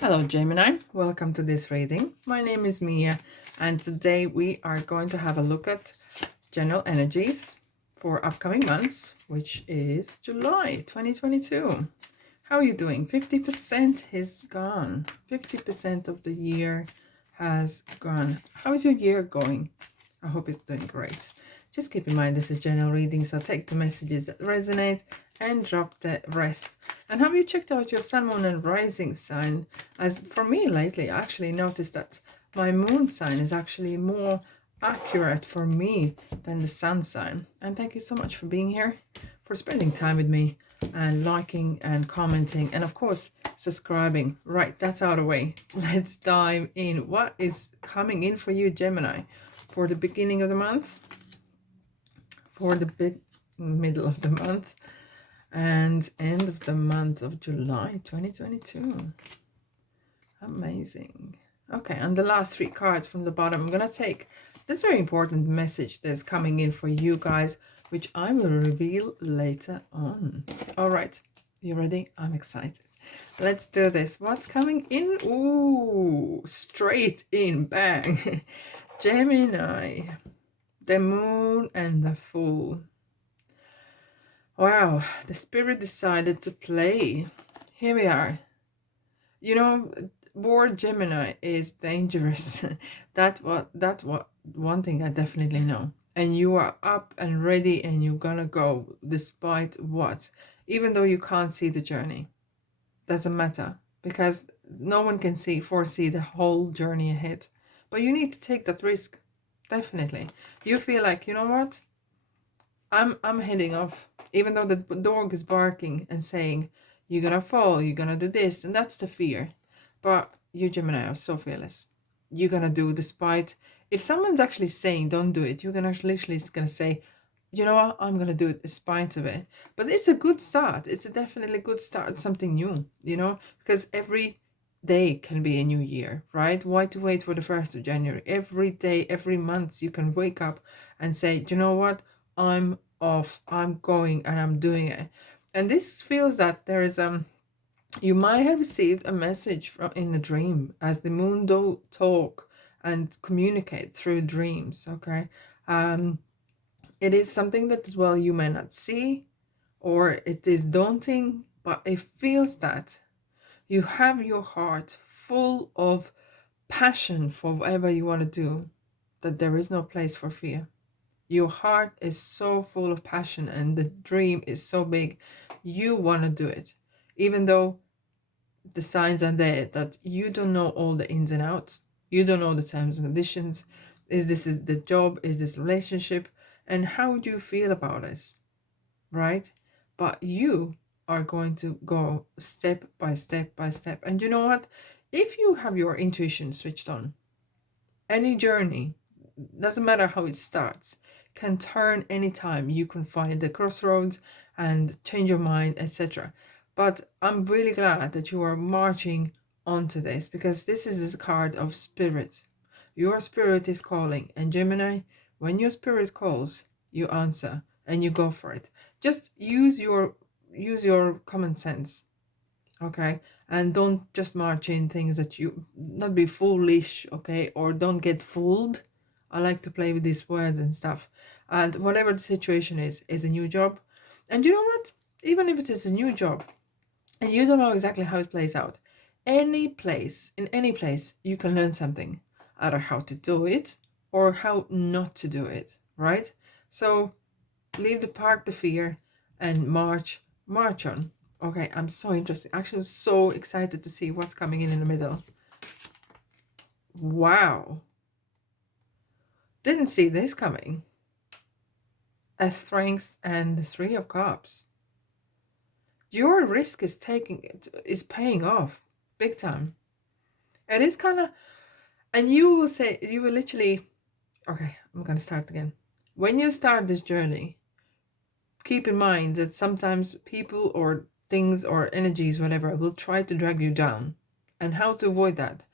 Hello, Gemini. Welcome to this reading. My name is Mia, and today we are going to have a look at general energies for upcoming months, which is July 2022. How are you doing? 50% is gone. 50% of the year has gone. How is your year going? I hope it's doing great. Just keep in mind this is general reading, so take the messages that resonate and drop the rest. And have you checked out your sun, moon, and rising sign? As for me lately, I actually noticed that my moon sign is actually more accurate for me than the sun sign. And thank you so much for being here, for spending time with me, and liking and commenting, and of course subscribing. Right, that's out of the way. Let's dive in. What is coming in for you, Gemini, for the beginning of the month, for the middle of the month, and end of the month of July 2022? Amazing. Okay, and the last three cards from the bottom, I'm gonna take this very important message that's coming in for you guys, which I will reveal later on. All right, you ready? I'm excited. Let's do this. What's coming in? Ooh, straight in, bang. Gemini, the moon and the fool. Wow, the spirit decided to play. Here we are. You know, word Gemini is dangerous. That's what one thing I definitely know. And you are up and ready and you're gonna go despite what. Even though you can't see the journey. Doesn't matter. Because no one can foresee the whole journey ahead. But you need to take that risk. Definitely. You feel like, you know what? I'm heading off. Even though the dog is barking and saying, you're gonna fall, you're gonna do this, and that's the fear. But you, Gemini, are so fearless. You're gonna do despite, if someone's actually saying don't do it, you're gonna literally gonna say, you know what, I'm gonna do it despite of it. But it's a good start. It's a definitely good start, something new, you know, because every day can be a new year, right? Why to wait for the 1st of January? Every day, every month, you can wake up and say, you know what, I'm off, I'm going, and I'm doing it. And this feels that there is you might have received a message from in a dream, as the moon do talk and communicate through dreams. Okay, it is something that as well you may not see, or it is daunting, but it feels that you have your heart full of passion for whatever you want to do, that there is no place for fear. Your heart is so full of passion and the dream is so big. You want to do it. Even though the signs are there that you don't know all the ins and outs. You don't know the terms and conditions. Is this the job? Is this relationship? And how do you feel about this? Right? But you are going to go step by step by step. And you know what? If you have your intuition switched on, any journey, doesn't matter how it starts, can turn anytime. You can find the crossroads and change your mind, etc. But I'm really glad that you are marching onto this, because this is a card of spirit. Your spirit is calling, and Gemini, when your spirit calls, you answer and you go for it. Just use your common sense, okay? And don't just march in things that you not be foolish, okay? Or don't get fooled. I like to play with these words and stuff. And whatever the situation is a new job. And you know what? Even if it is a new job and you don't know exactly how it plays out, in any place, you can learn something, either how to do it or how not to do it, right? So leave the park the fear and march on. Okay, I'm so interested. Actually, I'm so excited to see what's coming in the middle. Wow. Didn't see this coming. A strength and the 3 of cups. Your risk is paying off big time. It is kind of, and you will literally, okay, I'm going to start again. When you start this journey, keep in mind that sometimes people or things or energies, whatever, will try to drag you down. And how to avoid that?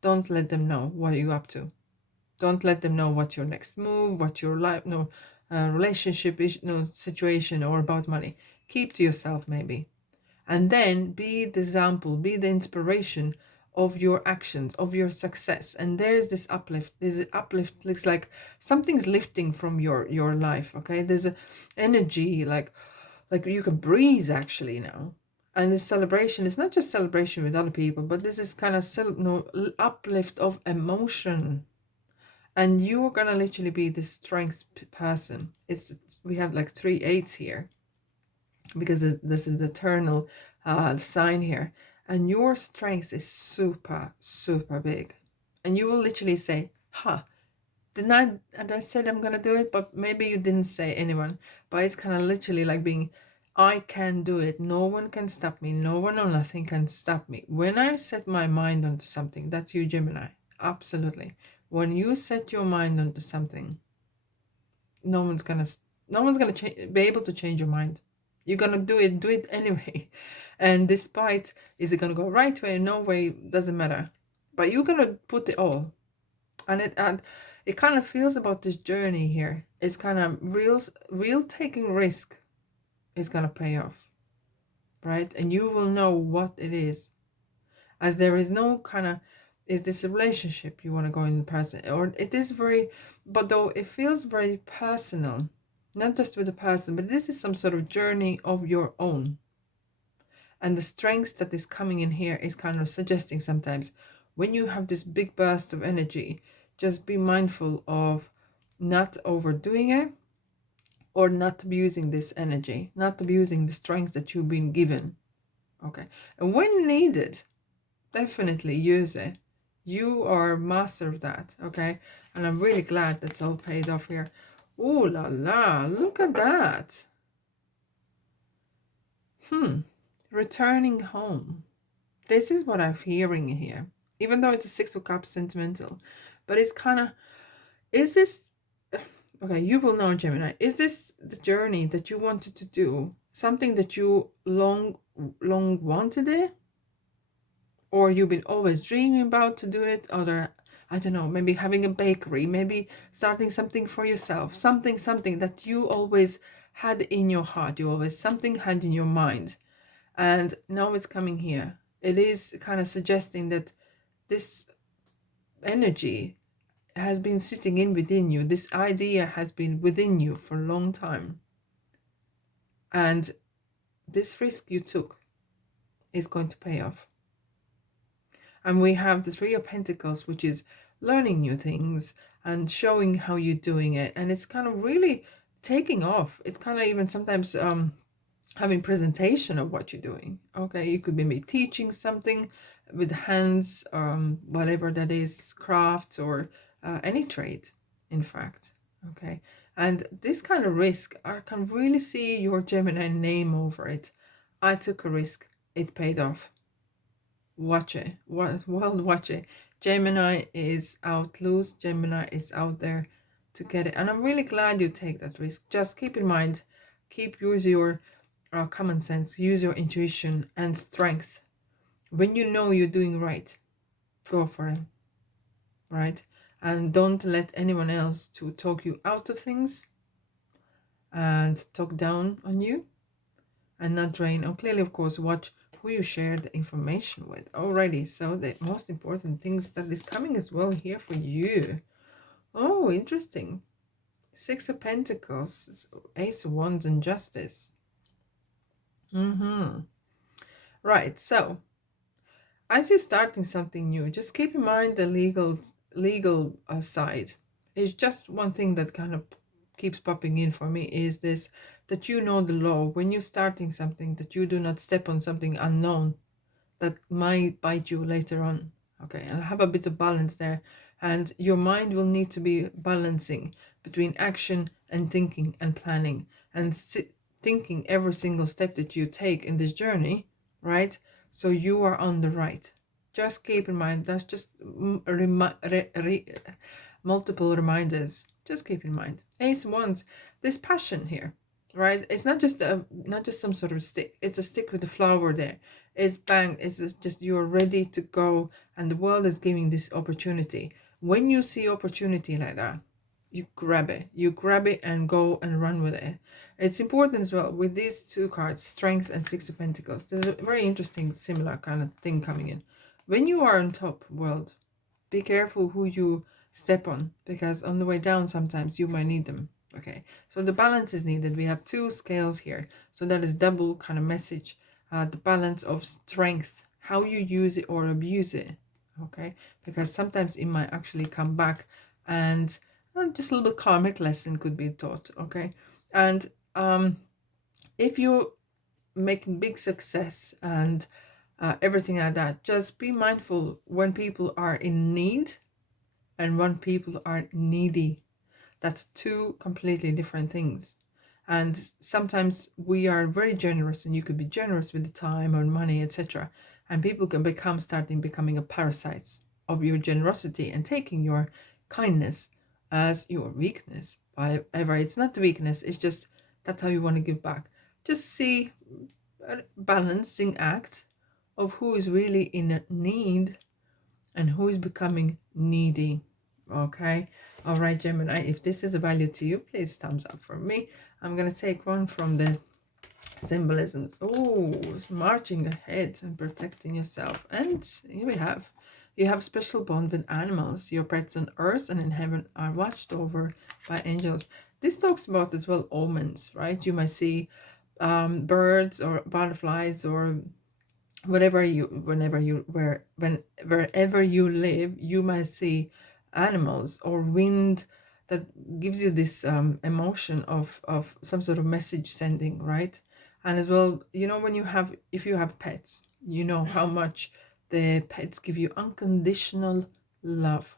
Don't let them know what you're up to. Don't let them know what's your next move, what your life, relationship is, situation, or about money. Keep to yourself, maybe. And then be the example, be the inspiration of your actions, of your success. And there's this uplift. There's an uplift. Looks like something's lifting from your life. Okay, there's a energy like you can breathe actually now. And this celebration is not just celebration with other people, but this is kind of uplift of emotion. And you're gonna literally be the strength person. We have like 3 8s here, because this is the eternal sign here, and your strength is super super big. And you will literally say, huh, didn't I, and I said I'm gonna do it, but maybe you didn't say anyone, but it's kind of literally like being, I can do it, no one can stop me, no one or nothing can stop me. When I set my mind onto something, that's you, Gemini. Absolutely. When you set your mind onto something, no one's gonna be able to change your mind. You're gonna do it anyway. And despite, is it gonna go right way, no way, doesn't matter, but you're gonna put it all. And it kind of feels about this journey here, it's kind of real taking risk is gonna pay off, right? And you will know what it is, as there is no kind of, is this a relationship you want to go in the person, or it is very, but though it feels very personal, not just with the person, but this is some sort of journey of your own. And the strength that is coming in here is kind of suggesting sometimes when you have this big burst of energy, just be mindful of not overdoing it, or not abusing this energy, not abusing the strength that you've been given. Okay. And when needed, definitely use it. You are master of that. Okay. And I'm really glad that's all paid off here. Oh la la, look at that. Returning home. This is what I'm hearing here. Even though it's a 6 of Cups sentimental, but it's kind of, is this, okay, you will know, Gemini, is this the journey that you wanted to do? Something that you long wanted it? Or you've been always dreaming about to do it? Or, I don't know, maybe having a bakery, maybe starting something for yourself, something that you always had in your heart, you always something had in your mind. And now it's coming here. It is kind of suggesting that this energy has been sitting in within you. This idea has been within you for a long time. And this risk you took is going to pay off. And we have the 3 of Pentacles, which is learning new things and showing how you're doing it. And it's kind of really taking off. It's kind of even sometimes having presentation of what you're doing. Okay, you could be teaching something with hands, whatever that is, crafts, or any trade, in fact. Okay, and this kind of risk, I can really see your Gemini name over it. I took a risk, it paid off. Watch it. Watch it. Gemini is out loose. Gemini is out there to get it. And I'm really glad you take that risk. Just keep in mind, use your common sense, use your intuition and strength. When you know you're doing right, go for it, right? And don't let anyone else to talk you out of things and talk down on you and not drain. Oh, clearly, of course, watch who you share the information with. Alrighty, so the most important things that is coming as well here for you. Oh, interesting. 6 of Pentacles, Ace of Wands, and Justice. Right, so as you're starting something new, just keep in mind the legal side. It's just one thing that kind of keeps popping in for me, is this, that you know the law when you're starting something, that you do not step on something unknown that might bite you later on. Okay, and have a bit of balance there. And your mind will need to be balancing between action and thinking and planning, and thinking every single step that you take in this journey, right? So you are on the right. Just keep in mind, that's just multiple reminders. Just keep in mind. Ace Wands, this passion here, right? It's not just some sort of stick. It's a stick with a flower there. It's bang. It's just you're ready to go, and the world is giving this opportunity. When you see opportunity like that, you grab it. You grab it and go and run with it. It's important as well with these 2 cards, Strength and 6 of Pentacles. There's a very interesting similar kind of thing coming in. When you are on top, world, be careful who you step on, because on the way down sometimes you might need them. Okay, so the balance is needed. We have two scales here, so that is double kind of message. The balance of strength, how you use it or abuse it. Okay, because sometimes it might actually come back, and just a little bit karmic lesson could be taught. Okay, and if you making big success and everything like that, just be mindful when people are in need and when people are needy. That's two completely different things. And sometimes we are very generous, and you could be generous with the time or money, etc. And people can becoming a parasites of your generosity and taking your kindness as your weakness. However, it's not the weakness, it's just that's how you want to give back. Just see a balancing act of who is really in need and who is becoming needy. Okay, all right, Gemini, if this is a value to you, please thumbs up for me. I'm gonna take one from the symbolisms. Oh, marching ahead and protecting yourself. And here we have, you have special bond with animals. Your pets on earth and in heaven are watched over by angels. This talks about as well omens, right? You might see birds or butterflies or wherever you live, you might see animals or wind that gives you this emotion of some sort of message sending, right? And as well, when if you have pets, you know how much the pets give you unconditional love.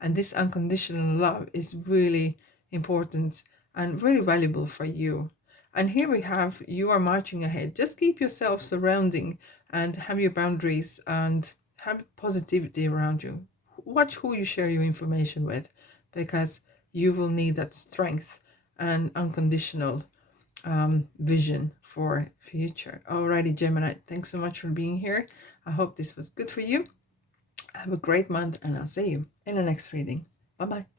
And this unconditional love is really important and really valuable for you. And here we have, you are marching ahead. Just keep yourself surrounding and have your boundaries and have positivity around you. Watch who you share your information with, because you will need that strength and unconditional vision for future. Alrighty, Gemini, thanks so much for being here. I hope this was good for you. Have a great month, and I'll see you in the next reading. Bye bye.